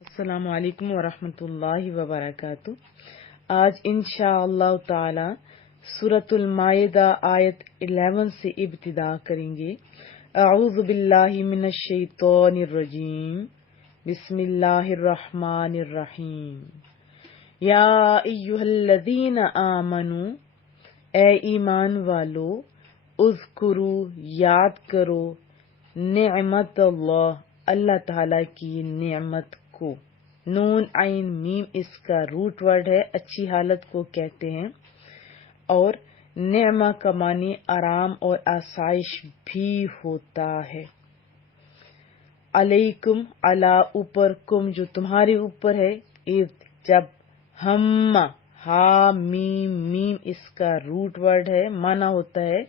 السلام علیکم ورحمۃ اللہ وبرکاتہ۔ آج انشاءاللہ تعالی سورۃ المائدہ آیت 11 سے ابتدا کریں گے۔ اعوذ باللہ من الشیطان الرجیم، بسم اللہ الرحمن الرحیم۔ یا ایھا الذین آمنوا، اے ایمان والو، اذکروا، یاد کرو، نعمت اللہ تعالی کی نعمت کو۔ نون عین میم اس کا روٹ ورڈ ہے، اچھی حالت کو کہتے ہیں، اور نعمہ کا معنی آرام اور آسائش بھی ہوتا ہے۔ علیکم، علی اوپر، کم جو تمہارے اوپر ہے، اذ جب، ہم ہا میم میم اس کا روٹ ورڈ ہے، معنی ہوتا ہے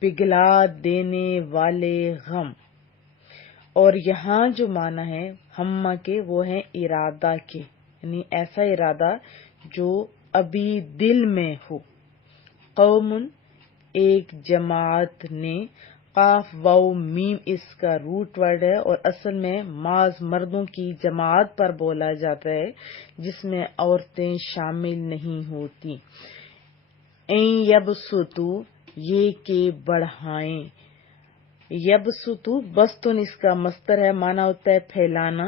پگھلا دینے والے غم، اور یہاں جو معنی ہے ہم کے وہ ہیں ارادہ کے، یعنی ایسا ارادہ جو ابھی دل میں ہو۔ قوم ایک جماعت نے، قاف واو میم اس کا روٹ ورڈ ہے اور اصل میں معاذ مردوں کی جماعت پر بولا جاتا ہے جس میں عورتیں شامل نہیں ہوتی۔ این یبسطو، یہ کہ بڑھائیں، یبسطو بسطن اس کا مصدر ہے، معنی ہوتا ہے پھیلانا،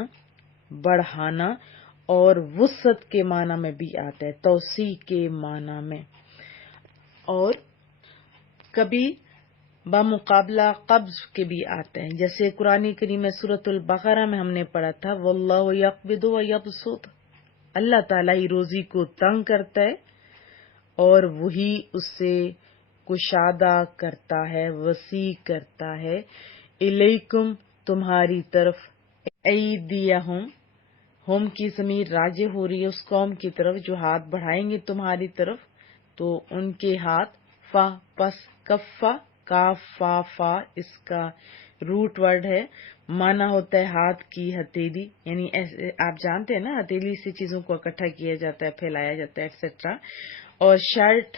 بڑھانا، اور وسعت کے معنی میں بھی آتا ہے، توسیع کے معنی میں، اور کبھی بمقابلہ قبض کے بھی آتے ہیں، جیسے قرآن کریم میں سورۃ البقرہ میں ہم نے پڑھا تھا واللہ یقبض ویبسط، اللہ تعالیٰ ہی روزی کو تنگ کرتا ہے اور وہی اس سے کشادہ کرتا ہے، وسیع کرتا ہے۔ الیکم، تمہاری طرف، ایدیہم، ہم کی ضمیر راجع ہو رہی ہے اس قوم کی طرف جو ہاتھ بڑھائیں گے تمہاری طرف، تو ان کے ہاتھ، فا پس کفا، کاف فا فا اس کا روٹ ورڈ ہے، معنی ہوتا ہے ہاتھ کی ہتھیلی، یعنی ایسے آپ جانتے ہیں نا ہتھیلی سے چیزوں کو اکٹھا کیا جاتا ہے، پھیلایا جاتا ہے ایٹسٹرا۔ اور شرٹ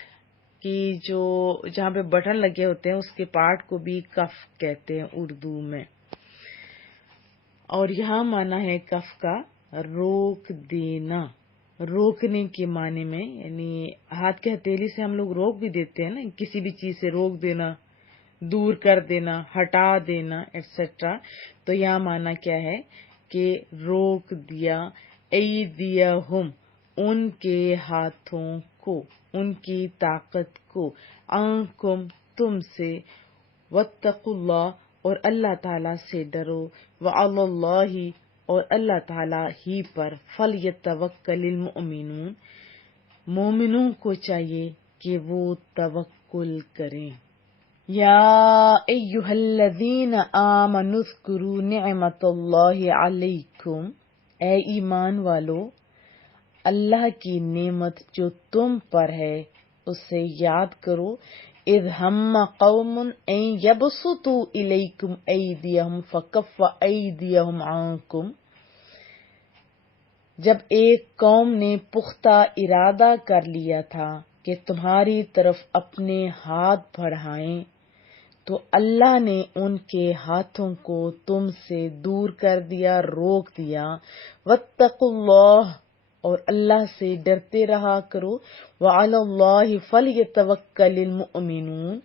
کی جو جہاں پہ بٹن لگے ہوتے ہیں اس کے پارٹ کو بھی کف کہتے ہیں اردو میں، اور یہاں معنی ہے کف کا روک دینا، روکنے کے معنی میں، یعنی ہاتھ کے ہتھیلی سے ہم لوگ روک بھی دیتے ہیں نا، کسی بھی چیز سے روک دینا، دور کر دینا، ہٹا دینا ایٹسٹرا، تو یہاں معنی کیا ہے کہ روک دیا، ایدیہم، ان کے ہاتھوں کو، ان کی طاقت کو، عنکم، تم سے، واتقوا اللہ، اور اللہ تعالیٰ سے ڈرو، وعلی اللہ، اور اللہ تعالیٰ ہی پر، فلیتوکل المؤمنون، مومنوں کو چاہیے کہ وہ توکل کریں۔ یا ایھا الذین آمنوا اذکروا نعمت اللہ علیکم، اے ایمان والو، اللہ کی نعمت جو تم پر ہے اسے یاد کرو، اذ ہم قوم ان یبسطوا الیکم ایدیہم فکف ایدیہم عنکم، جب ایک قوم نے پختہ ارادہ کر لیا تھا کہ تمہاری طرف اپنے ہاتھ بڑھائیں، تو اللہ نے ان کے ہاتھوں کو تم سے دور کر دیا، روک دیا۔ واتقوا اللہ، اور اللہ سے ڈرتے رہا کرو، وعلی اللہ فلیتوکل المؤمنون،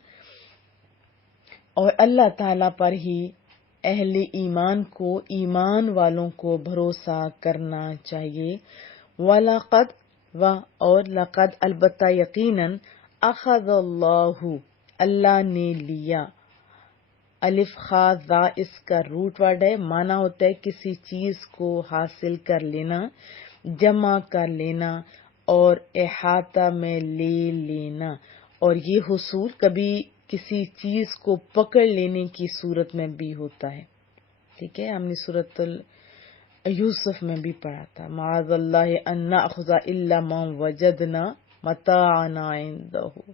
اور اللہ تعالیٰ پر ہی اہل ایمان کو، ایمان والوں کو بھروسہ کرنا چاہیے۔ وَلَقَدْ، اور لقد، البتہ یقیناً، اخذ اللہ، اللہ نے لیا، الف خا ذا اس کا روٹ ورڈ ہے، معنی ہوتا ہے کسی چیز کو حاصل کر لینا، جمع کر لینا اور احاطہ میں لے لینا، اور یہ حصول کبھی کسی چیز کو پکڑ لینے کی صورت میں بھی ہوتا ہے، ٹھیک ہے، ہم نے سورۃ یوسف میں بھی پڑھا تھا، معاذ اللہ ان ناخذ الا ما وجدنا متاعنا عنده،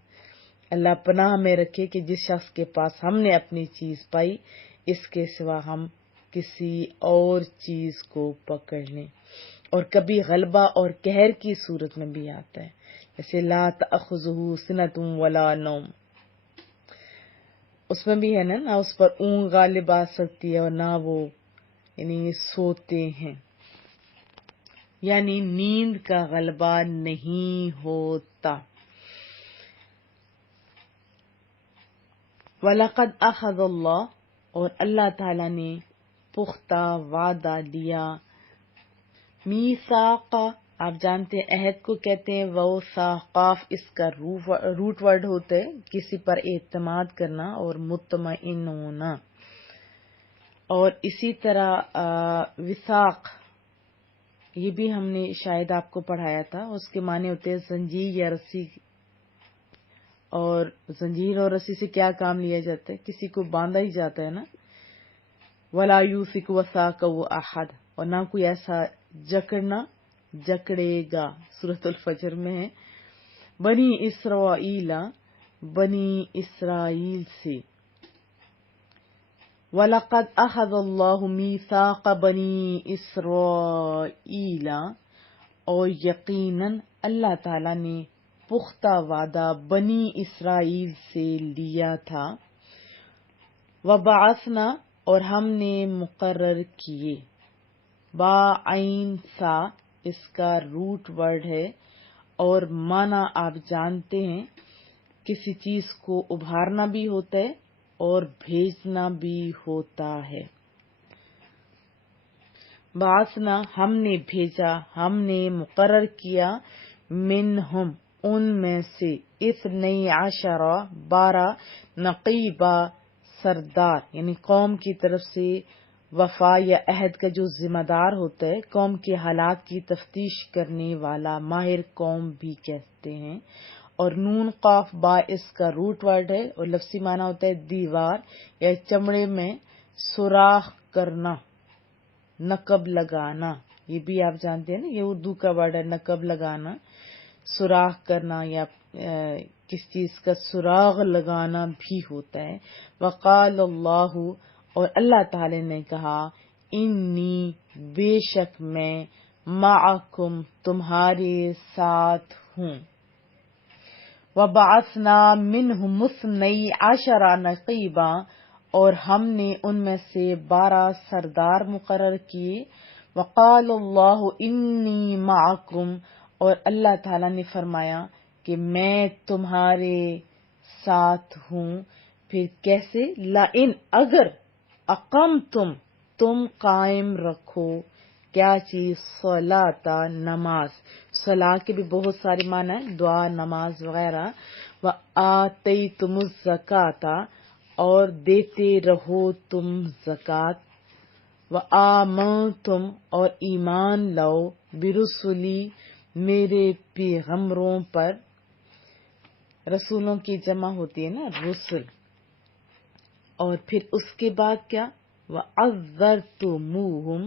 اللہ پناہ میں رکھے کہ جس شخص کے پاس ہم نے اپنی چیز پائی اس کے سوا ہم کسی اور چیز کو پکڑ لیں، اور کبھی غلبہ اور قہر کی صورت میں بھی آتا ہے، جیسے لا تأخذہ سنۃ ولا نوم، اس میں بھی ہے نا، نہ اس پر اونگ غالب آ سکتی ہے اور نہ وہ یعنی سوتے ہیں۔ یعنی نیند کا غلبہ نہیں ہوتا. وَلَقَدْ أَخَذَ اللَّهُ اور اللہ تعالیٰ نے پختہ وعدہ لیا. میثاق آپ جانتے ہیں عہد کو کہتے ہیں. وثاقاف اس کا روٹ ورڈ ہوتا ہے کسی پر اعتماد کرنا اور مطمئن ہونا. اور اسی طرح وثاق یہ بھی ہم نے شاید آپ کو پڑھایا تھا. اس کے معنی ہوتے ہیں زنجیر یا رسی. اور زنجیر اور رسی سے کیا کام لیا جاتا ہے؟ کسی کو باندھا ہی جاتا ہے نا. وَلَا يُوثِقُ وَثَاقَهُ أَحَدٌ اور نہ کوئی ایسا جکڑے گا. سورۃ الفجر میں ہے. بنی اسرائیل سے. وَلَقَدْ أَخَذَ اللَّهُ مِيثَاقَ بَنِي إِسْرَائِيلَ اور یقیناً اللہ تعالیٰ نے پختہ وعدہ بنی اسرائیل سے لیا تھا. وَبَعَثْنَا اور ہم نے مقرر کیے. با عین سا اس کا روٹ ورڈ ہے اور معنی آپ جانتے ہیں کسی چیز کو ابھارنا بھی ہوتا ہے اور بھیجنا بھی ہوتا ہے. بعثنا ہم نے بھیجا، ہم نے مقرر کیا. منہم ان میں سے 12 نقیبہ سردار یعنی قوم کی طرف سے وفا یا عہد کا جو ذمہ دار ہوتا ہے، قوم کے حالات کی تفتیش کرنے والا ماہر قوم بھی کہتے ہیں. اور نون قاف با اس کا روٹ ورڈ ہے اور لفظی معنی ہوتا ہے دیوار یا چمڑے میں سوراخ کرنا، نقب لگانا. یہ بھی آپ جانتے ہیں نا، یہ اردو کا ورڈ ہے نقب لگانا، سوراخ کرنا یا کس چیز کا سراغ لگانا بھی ہوتا ہے. وقال اللہ اور اللہ تعالی نے کہا انی بے شک میں معکم تمہارے ساتھ ہوں. وبعثنا منہم 12 نقیبا اور ہم نے ان میں سے 12 سردار مقرر کیے. وقال اللہ انی معکم اور اللہ تعالیٰ نے فرمایا کہ میں تمہارے ساتھ ہوں. پھر کیسے؟ لئن اگر اقمتم تم قائم رکھو کیا چیز؟ صلاۃ نماز. صلاح کے بھی بہت سارے معنی ہیں، دعا، نماز وغیرہ. وآتیتم الزکاۃ اور دیتے رہو تم زکوٰۃ. وآمنتم اور ایمان لاؤ برسلی میرے پیغمبروں پر. رسولوں کی جمع ہوتی ہے نا رسل. اور پھر اس کے بعد کیا؟ وعزرتموہم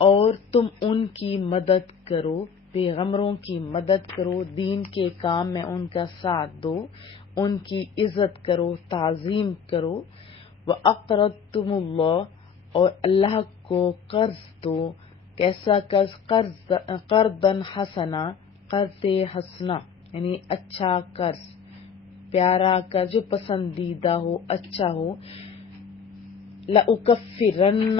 اور تم ان کی مدد کرو، پیغمبروں کی مدد کرو، دین کے کام میں ان کا ساتھ دو، ان کی عزت کرو، تعظیم کرو. وَأَقْرَضْتُمُ اللَّهَ اور اللہ کو قرض دو. کیسا قرض؟ قرضاً حسنا، قرض حسنا یعنی اچھا قرض، پیارا قرض جو پسندیدہ ہو، اچھا ہو. لَأُكَفِّرَنَّ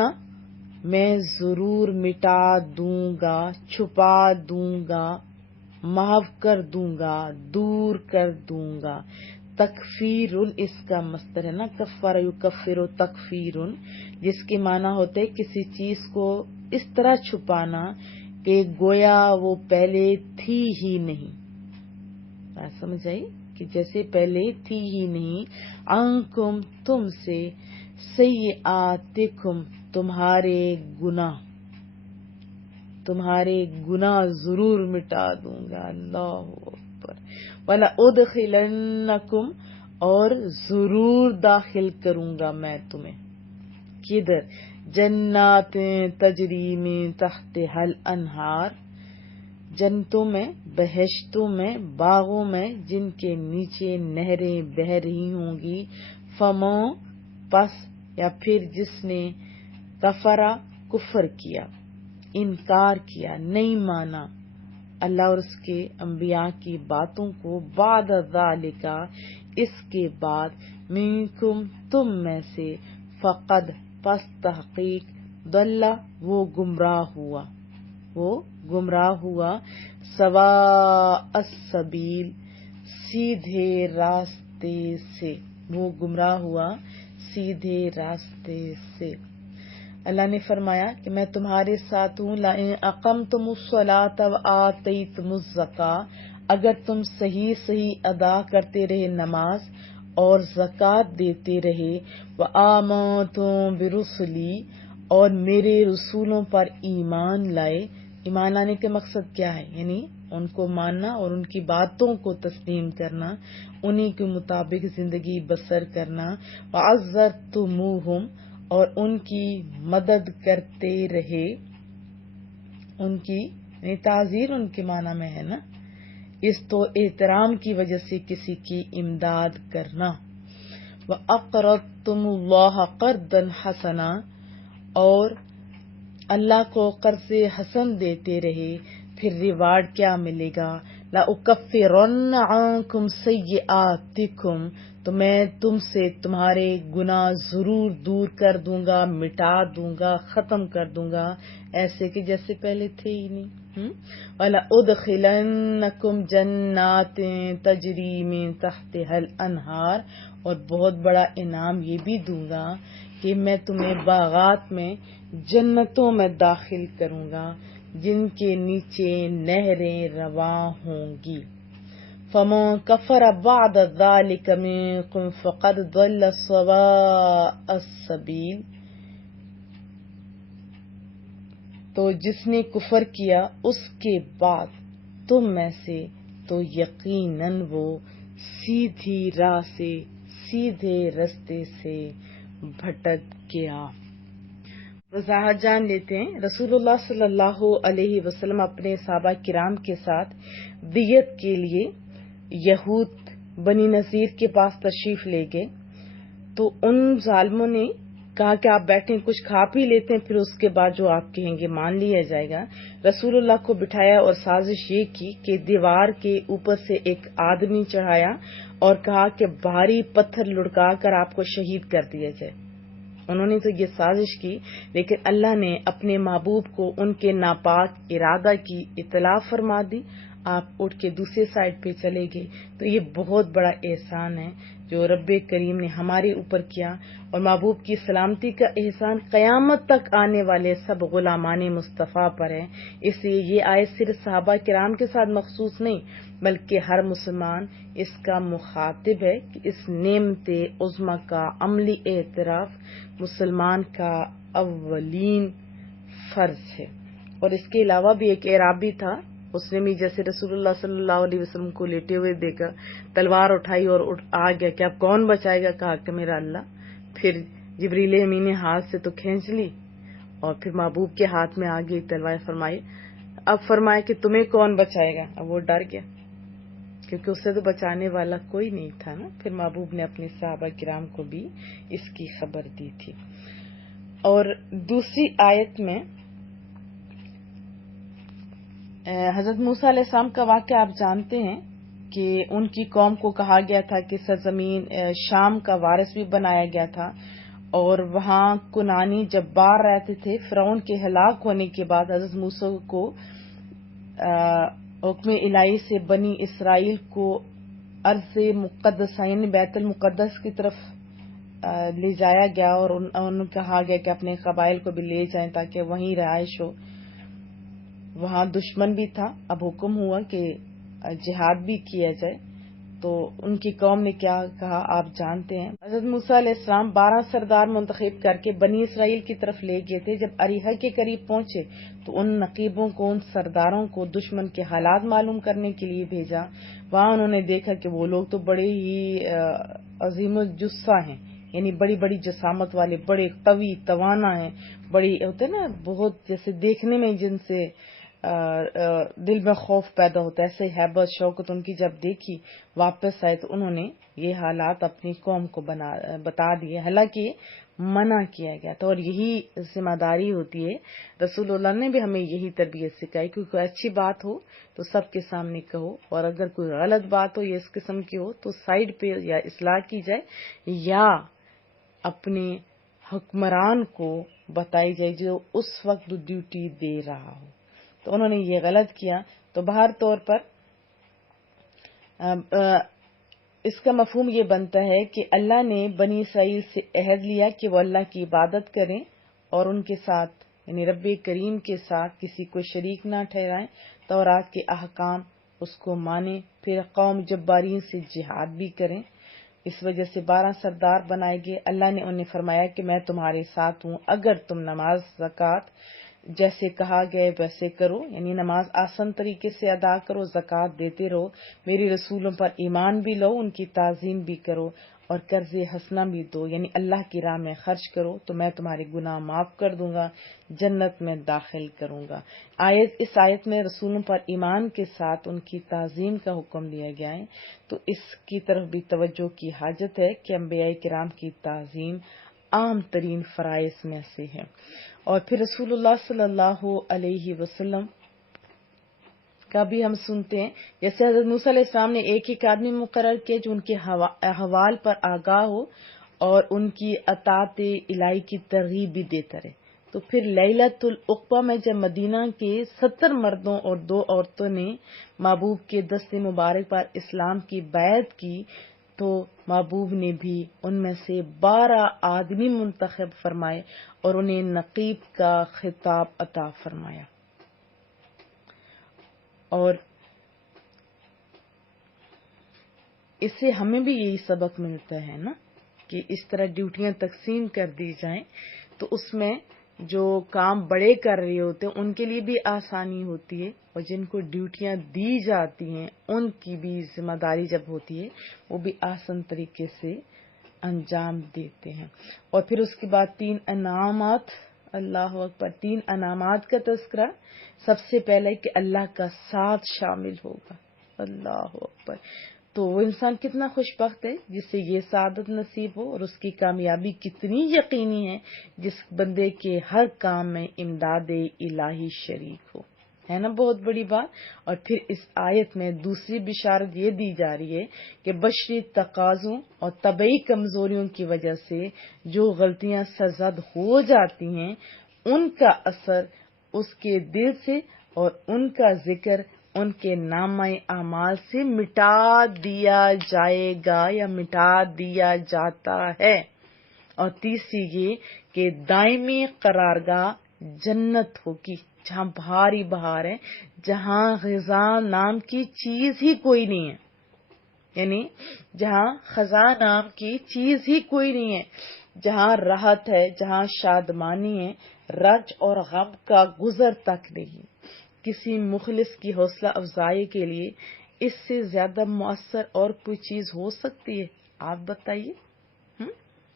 میں ضرور مٹا دوں گا، چھپا دوں گا، محو کر دوں گا، دور کر دوں گا. تکفیر اس کا مصدر ہے نا، کفر یکفر تکفیر، جس کے معنی ہوتے کسی چیز کو اس طرح چھپانا کہ گویا وہ پہلے تھی ہی نہیں. بات سمجھ آئی کہ جیسے پہلے تھی ہی نہیں. عنکم تم سے، سیئاتکم تمہارے گناہ ضرور مٹا دوں گا. اللہ اکبر. وَلَأُدْخِلَنَّكُمْ اور ضرور داخل کروں گا میں تمہیں. کدھر؟ جنات تجری من تحتها الانہار، جنتوں میں، بہشتوں میں، باغوں میں جن کے نیچے نہریں بہہ رہی ہوں گی. فمن پس یا پھر جس نے کفرا کفر کیا، انکار کیا، نہیں مانا اللہ اور اس کے انبیاء کی باتوں کو. بعد ذالک اس کے بعد، منکم تم میں سے، فقد پس تحقیق، ضل وہ گمراہ گمراہ ہوا، سواء السبیل سیدھے راستے سے، وہ گمراہ ہوا سیدھے راستے سے۔ اللہ نے فرمایا کہ میں تمہارے ساتھ ہوں، لئن اقمتم الصلاۃ وآتیتم الزکاۃ، اگر تم صحیح ادا کرتے رہے نماز اور زکوٰۃ دیتے رہے، وآمنتم برسلی، اور میرے رسولوں پر ایمان لائے۔ ایمان لانے کا مقصد کیا ہے؟ یعنی ان کو ماننا اور ان کی باتوں کو تسلیم کرنا، انہی کے مطابق زندگی بسر کرنا۔ وعزرتموہم، اور ان کی مدد کرتے رہے، ان کی یعنی تعزیر ان کے معنی میں ہے نا، اس تو احترام کی وجہ سے کسی کی امداد کرنا۔ وَأَقْرَضْتُمُ اللَّهَ قَرْضًا حَسَنًا، اور اللہ کو قرض حسن دیتے رہے، پھر ریوارڈ کیا ملے گا؟ لَأُكَفِّرَنَّ عَنكُمْ سَيِّئَاتِكُمْ، تو میں تم سے تمہارے گناہ ضرور دور کر دوں گا، مٹا دوں گا، ختم کر دوں گا، ایسے کہ جیسے پہلے تھے ہی نہیں۔ وَلَأُدْخِلَنَّكُمْ جَنَّاتٍ تَجْرِي مِن تَحْتِهَا الْأَنْهَارُ، اور بہت بڑا انعام یہ بھی دوں گا کہ میں تمہیں باغات میں، جنتوں میں داخل کروں گا جن کے نیچے نہریں رواں ہوں گی۔ فَمَن كَفَرَ بَعْدَ ذَلِكَ مِنكُمْ فَقَدْ ضَلَّ سَوَاءَ السَّبِيلِ، تو جس نے کفر کیا اس کے بعد تم میں سے، تو یقیناً وہ سیدھی راہ سے، سیدھے رستے سے بھٹک گیا۔ وضاحت جان لیتے ہیں۔ رسول اللہ صلی اللہ علیہ وسلم اپنے صحابہ کرام کے ساتھ دیت کے لیے یہود بنی نذیر کے پاس تشریف لے گئے، تو ان ظالموں نے کہا کہ آپ بیٹھیں، کچھ کھا پی لیتے ہیں، پھر اس کے بعد جو آپ کہیں گے مان لیا جائے گا۔ رسول اللہ کو بٹھایا اور سازش یہ کی کہ دیوار کے اوپر سے ایک آدمی چڑھایا اور کہا کہ بھاری پتھر لڑکا کر آپ کو شہید کر دیا جائے۔ انہوں نے تو یہ سازش کی، لیکن اللہ نے اپنے محبوب کو ان کے ناپاک ارادہ کی اطلاع فرما دی، آپ اٹھ کے دوسرے سائڈ پہ چلے گئے۔ تو یہ بہت بڑا احسان ہے جو رب کریم نے ہمارے اوپر کیا، اور محبوب کی سلامتی کا احسان قیامت تک آنے والے سب غلامان مصطفیٰ پر ہے۔ اس لیے یہ آیت صرف صحابہ کرام کے ساتھ مخصوص نہیں، بلکہ ہر مسلمان اس کا مخاطب ہے کہ اس نعمت عظمی کا عملی اعتراف مسلمان کا اولین فرض ہے۔ اور اس کے علاوہ بھی ایک اعرابی تھا، اس نے بھی جیسے رسول اللہ صلی اللہ علیہ وسلم کو لیٹے ہوئے دیکھا، تلوار اٹھائی اور آ گیا کہ اب کون بچائے گا؟ کہا کہ میرا اللہ۔ پھر جبریل امین نے ہاتھ سے تو کھینچ لی اور پھر محبوب کے ہاتھ میں آ گئی تلوار، فرمائی اب فرمائے کہ تمہیں کون بچائے گا؟ اب وہ ڈر گیا کیونکہ اس سے تو بچانے والا کوئی نہیں تھا نا۔ پھر محبوب نے اپنے صحابہ کرام کو بھی اس کی خبر دی تھی۔ اور دوسری آیت میں حضرت موسیٰ علیہ السلام کا واقعہ آپ جانتے ہیں کہ ان کی قوم کو کہا گیا تھا کہ سرزمین شام کا وارث بھی بنایا گیا تھا، اور وہاں کنانی جبار رہتے تھے۔ فرعون کے ہلاک ہونے کے بعد حضرت موسیٰ کو حکم الہی سے بنی اسرائیل کو ارض مقدسہ یعنی بیت المقدس کی طرف لے جایا گیا، اور ان کہا گیا کہ اپنے قبائل کو بھی لے جائیں تاکہ وہیں رہائش ہو۔ وہاں دشمن بھی تھا، اب حکم ہوا کہ جہاد بھی کیا جائے، تو ان کی قوم نے کیا کہا آپ جانتے ہیں۔ حضرت موسیٰ علیہ السلام 12 سردار منتخب کر کے بنی اسرائیل کی طرف لے گئے تھے۔ جب اریحہ کے قریب پہنچے تو ان نقیبوں کو، ان سرداروں کو دشمن کے حالات معلوم کرنے کے لیے بھیجا۔ وہاں انہوں نے دیکھا کہ وہ لوگ تو بڑے ہی عظیم الجثہ ہیں، یعنی بڑی بڑی جسامت والے، بڑے قوی توانا ہیں، بڑی ہوتے نا بہت، جیسے دیکھنے میں جن سے دل میں خوف پیدا ہوتا ہے، ایسے ہیبت شوکت ان کی جب دیکھی، واپس آئے تو انہوں نے یہ حالات اپنی قوم کو بتا دیے، حالانکہ منع کیا گیا تھا۔ اور یہی ذمہ داری ہوتی ہے، رسول اللہ نے بھی ہمیں یہی تربیت سکھائی، کیونکہ کوئی اچھی بات ہو تو سب کے سامنے کہو، اور اگر کوئی غلط بات ہو یا اس قسم کی ہو تو سائڈ پہ یا اصلاح کی جائے، یا اپنے حکمران کو بتائی جائے جو اس وقت ڈیوٹی دے رہا ہو۔ تو انہوں نے یہ غلط کیا. تو بہر طور پر اس کا مفہوم یہ بنتا ہے کہ اللہ نے بنی اسرائیل سے عہد لیا کہ وہ اللہ کی عبادت کریں اور ان کے ساتھ یعنی رب کریم کے ساتھ کسی کو شریک نہ ٹھہرائیں، تورات کے احکام اس کو مانیں، پھر قوم جبارین سے جہاد بھی کریں. اس وجہ سے 12 سردار بنائے گئے. اللہ نے انہیں فرمایا کہ میں تمہارے ساتھ ہوں، اگر تم نماز زکوٰۃ جیسے کہا گیا ویسے کرو، یعنی نماز آسان طریقے سے ادا کرو، زکوٰۃ دیتے رہو، میری رسولوں پر ایمان بھی لو، ان کی تعظیم بھی کرو اور قرض حسنہ بھی دو، یعنی اللہ کی راہ میں خرچ کرو تو میں تمہارے گناہ معاف کر دوں گا، جنت میں داخل کروں گا. اس آیت میں رسولوں پر ایمان کے ساتھ ان کی تعظیم کا حکم دیا گیا ہے. تو اس کی طرف بھی توجہ کی حاجت ہے کہ انبیاء کرام کی تعظیم عام ترین فرائض میں سے ہے. اور پھر رسول اللہ صلی اللہ علیہ وسلم کا بھی ہم سنتے ہیں، جیسے حضرت موسیٰ علیہ السلام نے ایک آدمی مقرر کیا جو ان کے احوال پر آگاہ ہو اور ان کی اطاعت الہی کی ترغیب بھی دیتا رہے. تو پھر لیلۃ العقبہ میں جب مدینہ کے 70 مردوں اور 2 عورتوں نے محبوب کے دست مبارک پر اسلام کی بیعت کی تو محبوب نے بھی ان میں سے 12 آدمی منتخب فرمائے اور انہیں نقیب کا خطاب عطا فرمایا. اور اس سے ہمیں بھی یہی سبق ملتا ہے نا کہ اس طرح ڈیوٹیاں تقسیم کر دی جائیں تو اس میں جو کام بڑے کر رہے ہوتے ہیں ان کے لیے بھی آسانی ہوتی ہے، اور جن کو ڈیوٹیاں دی جاتی ہیں ان کی بھی ذمہ داری جب ہوتی ہے وہ بھی آسان طریقے سے انجام دیتے ہیں. اور پھر اس کے بعد 3 انعامات، اللہ اکبر، 3 انعامات کا تذکرہ. سب سے پہلے کہ اللہ کا ساتھ شامل ہوگا، اللہ اکبر. تو وہ انسان کتنا خوش بخت ہے جس سے یہ سعادت نصیب ہو، اور اس کی کامیابی کتنی یقینی ہے جس بندے کے ہر کام میں امداد الہی شریک ہو، ہے نا بہت بڑی بات. اور پھر اس آیت میں دوسری بشارت یہ دی جا رہی ہے کہ بشری تقاضوں اور طبعی کمزوریوں کی وجہ سے جو غلطیاں سرزد ہو جاتی ہیں ان کا اثر اس کے دل سے اور ان کا ذکر ان کے نامہ اعمال سے مٹا دیا جائے گا یا مٹا دیا جاتا ہے. اور تیسری یہ کہ دائمی قرارگاہ جنت ہوگی جہاں بہار ہی بہار ہے، جہاں خزاں نام کی چیز ہی کوئی نہیں ہے، یعنی جہاں خزاں نام کی چیز ہی کوئی نہیں ہے، جہاں راحت ہے، جہاں شادمانی ہے، رنج اور غم کا گزر تک نہیں. کسی مخلص کی حوصلہ افزائی کے لیے اس سے زیادہ مؤثر اور کوئی چیز ہو سکتی ہے؟ آپ بتائیے.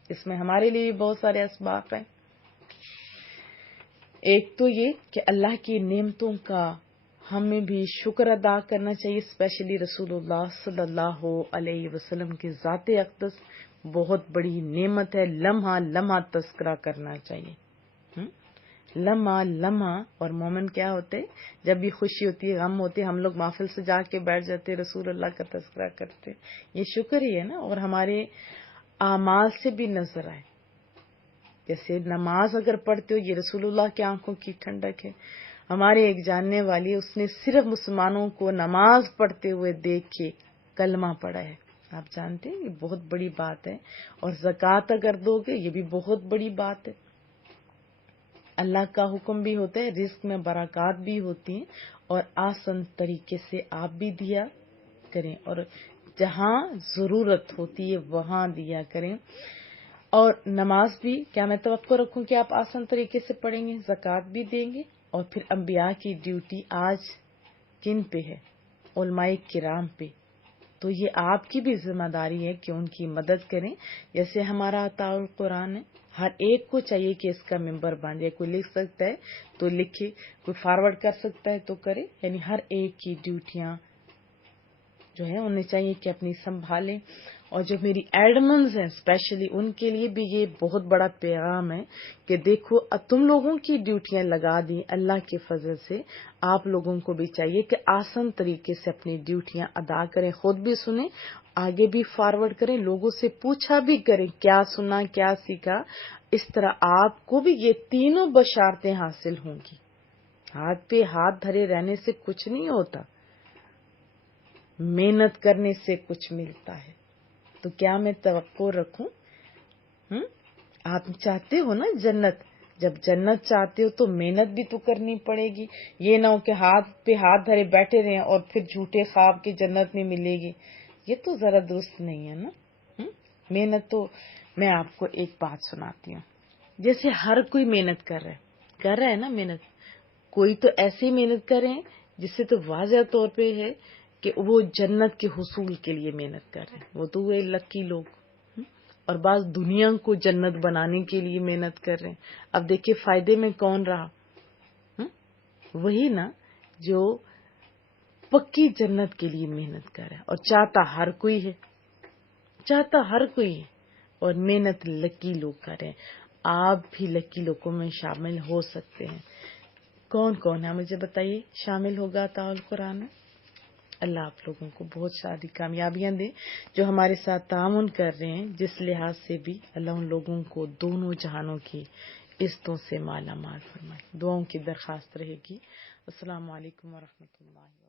اس میں ہمارے لیے بھی بہت سارے اسباق ہیں. ایک تو یہ کہ اللہ کی نعمتوں کا ہمیں بھی شکر ادا کرنا چاہیے، اسپیشلی رسول اللہ صلی اللہ علیہ وسلم کی ذات اقدس بہت بڑی نعمت ہے، لمحہ لمحہ تذکرہ کرنا چاہیے، لمحہ لمحہ. اور مومن کیا ہوتے، جب بھی خوشی ہوتی ہے، غم ہوتے، ہم لوگ محفل سے جا کے بیٹھ جاتے، رسول اللہ کا تذکرہ کرتے. یہ شکر ہی ہے نا. اور ہمارے اعمال سے بھی نظر آئے، جیسے نماز اگر پڑھتے ہو، یہ رسول اللہ کی آنکھوں کی ٹھنڈک ہے. ہمارے ایک جاننے والی، اس نے صرف مسلمانوں کو نماز پڑھتے ہوئے دیکھ کے کلمہ پڑھا ہے. آپ جانتے ہیں یہ بہت بڑی بات ہے. اور زکوٰۃ اگر دو گے یہ بھی بہت بڑی بات ہے. اللہ کا حکم بھی ہوتا ہے، رزق میں برکات بھی ہوتی ہیں، اور آسان طریقے سے آپ بھی دیا کریں، اور جہاں ضرورت ہوتی ہے وہاں دیا کریں. اور نماز بھی کیا میں توقع رکھوں کہ آپ آسان طریقے سے پڑھیں گے، زکوٰۃ بھی دیں گے. اور پھر انبیاء کی ڈیوٹی آج کن پہ ہے؟ علماء کرام پہ. تو یہ آپ کی بھی ذمہ داری ہے کہ ان کی مدد کریں. جیسے ہمارا عطاء القرآن ہے، ہر ایک کو چاہیے کہ اس کا ممبر بن جائے. کوئی لکھ سکتا ہے تو لکھے، کوئی فارورڈ کر سکتا ہے تو کرے. یعنی ہر ایک کی ڈیوٹیاں جو ہے انہیں چاہیے کہ اپنی سنبھالیں. اور جو میری ایڈمنز ہیں اسپیشلی ان کے لیے بھی یہ بہت بڑا پیغام ہے کہ دیکھو تم لوگوں کی ڈیوٹیاں لگا دی اللہ کے فضل سے، آپ لوگوں کو بھی چاہیے کہ آسان طریقے سے اپنی ڈیوٹیاں ادا کریں. خود بھی سنیں، آگے بھی فارورڈ کریں، لوگوں سے پوچھا بھی کریں کیا سنا، کیا سیکھا. اس طرح آپ کو بھی یہ تینوں بشارتیں حاصل ہوں گی. ہاتھ پہ ہاتھ دھرے رہنے سے کچھ نہیں ہوتا، محنت کرنے سے کچھ ملتا ہے۔ تو کیا میں توقع رکھوں؟ آپ چاہتے ہو نا جنت، جب جنت چاہتے ہو تو محنت بھی تو کرنی پڑے گی۔ یہ نہ ہو کہ ہاتھ پہ ہاتھ دھرے بیٹھے رہیں اور پھر جھوٹے خواب کے جنت میں ملے گی، یہ تو ذرا درست نہیں ہے نا۔ محنت تو میں آپ کو ایک بات سناتی ہوں، جیسے ہر کوئی محنت کر رہا ہے نا، محنت کوئی تو ایسی محنت کر رہے ہیں جس سے تو واضح طور پہ ہے کہ وہ جنت کے حصول کے لیے محنت کر رہے ہیں، وہ تو ہوئے لکی لوگ۔ اور بعض دنیا کو جنت بنانے کے لیے محنت کر رہے ہیں۔ اب دیکھیے فائدے میں کون رہا؟ وہی نا جو پکی جنت کے لیے محنت کر رہا ہے، اور چاہتا ہر کوئی ہے، اور محنت لکی لوگ کر رہے ہیں۔ آپ بھی لکی لوگوں میں شامل ہو سکتے ہیں۔ کون کون ہے مجھے بتائیے شامل ہوگا طاول قرآن میں؟ اللہ آپ لوگوں کو بہت ساری کامیابیاں دے جو ہمارے ساتھ تعاون کر رہے ہیں، جس لحاظ سے بھی اللہ ان لوگوں کو دونوں جہانوں کی عزتوں سے مالا مال فرمائے۔ دعاؤں کی درخواست رہے گی۔ السلام علیکم ورحمۃ اللہ۔